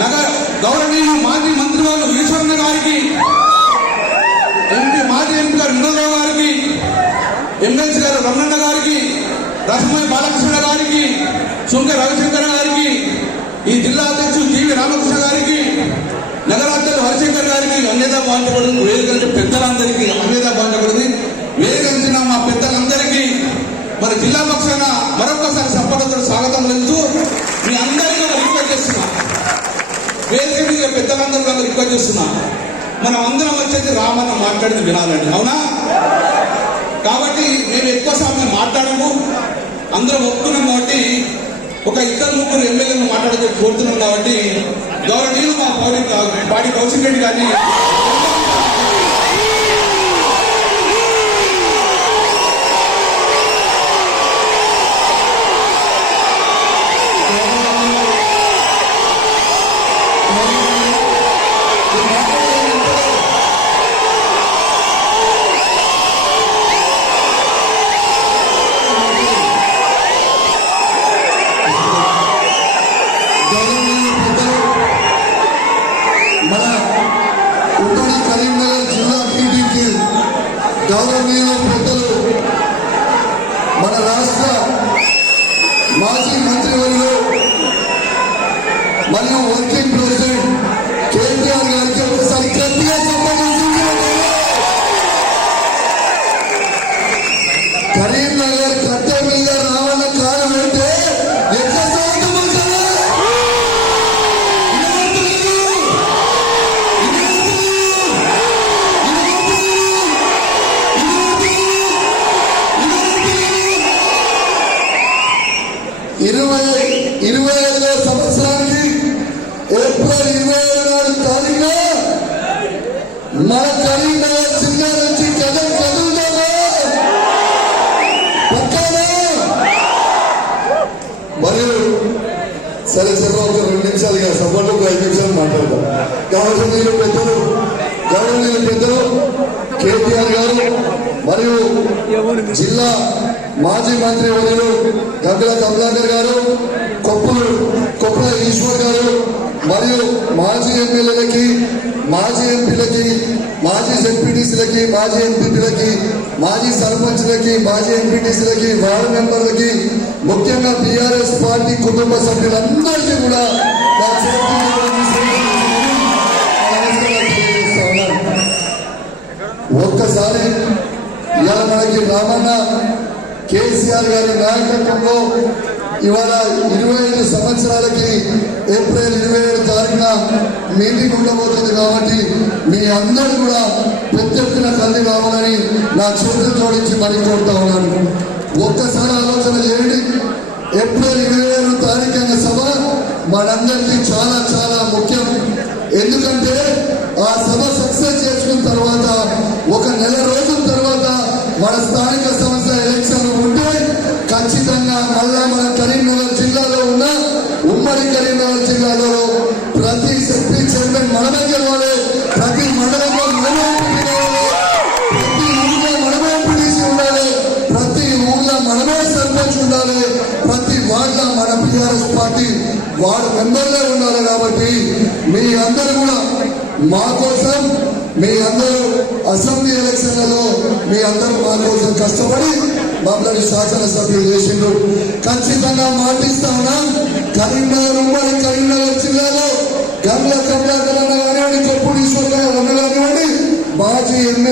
నగర గౌరవనీయ మాజీ మంత్రి వారు ఈశ్వరన్న గారికి ఎంపీ మాజీ ఎంపీ గారు వినోదరావు గారికి ఎమ్మెల్సీ గారు రమణ గారికి రసమయ బాలకృష్ణ గారికి సుంక రవిశంకర్ గారికి ఈ జిల్లా అధ్యక్షుడు జీవి రామకృష్ణ గారికి నగరాధ్యక్షుడు హరిశంకర్ గారికి అన్యత బాధించబడింది వేదిక పెద్దలందరికీ అన్యత బాధించబడింది వేదిక మా పెద్దలందరికీ మన జిల్లా పక్షాన మరొకసారి సంపదతో స్వాగతం తెలుస్తూ మీ అందరికీ ఒక రిక్వెస్ట్ చేస్తున్నా వేదిక పెద్దలందరూ కూడా రిక్వెస్ట్ చేస్తున్నా. మనం అందరం వచ్చేది రామన్న మాట్లాడింది వినాలండి. అవునా? కాబట్టి మేము ఎక్కువ సమయం మాట్లాడము అందరం ఒప్పుకున్నాం కాబట్టి ఒక ఇద్దరు ముగ్గురు ఎమ్మెల్యేలు మాట్లాడుతూ కోరుతున్నాం కాబట్టి గౌరవనీయులు మా పౌరి పాడి కౌశిక్ రెడ్డి గారిని మన ఉమ్మడి కరీంనగర్ జిల్లా మీటింగ్కి గౌరవనీయ పెద్దలు మన రాష్ట్ర మాజీ మంత్రివర్యులు మరియు మన కరీంనగర్ జిల్లా నుంచి కథం కదులుతామా మరియు సరే సరే ఒక రెండు నిమిషాలు ఇక సపోర్ట్ ఒక ఐదు నిమిషాలు మాట్లాడతాం గౌరవనీయులు పెద్దలు గౌరవనీయులు పెద్దలు కేటీఆర్ గారు మరియు జిల్లా మాజీ మంత్రి వర్యులు గంగుల కమలాకర్ గారు కొప్పులు కొప్పుల ఈశ్వర్ గారు మరియు మాజీ ఎమ్మెల్యేలకి మాజీ ఎంపీలకి మాజీ ఎంపీటీసీలకి మాజీ ఎంపీపీలకి మాజీ సర్పంచ్లకి మాజీ ఎంపీటీసీలకి వార్డు మెంబర్లకి ముఖ్యంగా బీఆర్ఎస్ పార్టీ కుటుంబ సభ్యులందరికీ కూడా ఒక్కసారి ఇలా మనకి రామన్న కేసీఆర్ గారి నాయకత్వంలో ఇవాళ ఇరవై ఐదు సంవత్సరాలకి ఏప్రిల్ ఇరవై ఏడు తారీఖున మీటింగ్ ఉండబోతుంది కాబట్టి మీ అందరూ కూడా పెద్ద ఎత్తున తల్లి రావాలని నా చేతులు జోడించి మరీ కోరుతా ఉన్నాను. ఒక్కసారి ఆలోచన చేయండి. ఏప్రిల్ ఇరవై ఏడు తారీఖు సభ మనందరికీ చాలా చాలా ముఖ్యం. ఎందుకంటే ఆ సభ సక్సెస్ చేసుకున్న తర్వాత ఒక నెల రోజుల తర్వాత మన స్థానిక పార్టీ వార్డు మెంబర్లే ఉన్నారు కాబట్టి మీ అందరూ కూడా మా కోసం మీ అందరూ అసెంబ్లీ ఎలక్షన్లలో మీ అందరూ మా కోసం కష్టపడి మమ్మల్ని శాసనసభ్యులు చేసిండ్రు. ఖచ్చితంగా మాటిస్తా ఉన్నాం. కరీంనగర్ ఉమ్మడి కరీంనగర్ జిల్లాలో గంగ కమలాకర్ కానివ్వండి కొప్పుడు ఈశ్వర్ గారు అన్న కానివ్వండి మాజీ ఎమ్మెల్యేలు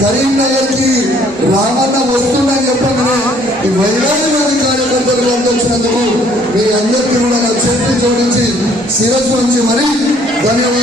కరీంనగర్కి రామన్న వస్తుందని చెప్పగానే ఈ వేలాది మంది కార్యకర్తలు వచ్చినందుకు మీ అందరికీ కూడా నా చేతి జోడించి శిరస్సు నుంచి మరి ధన్యవాదాలు.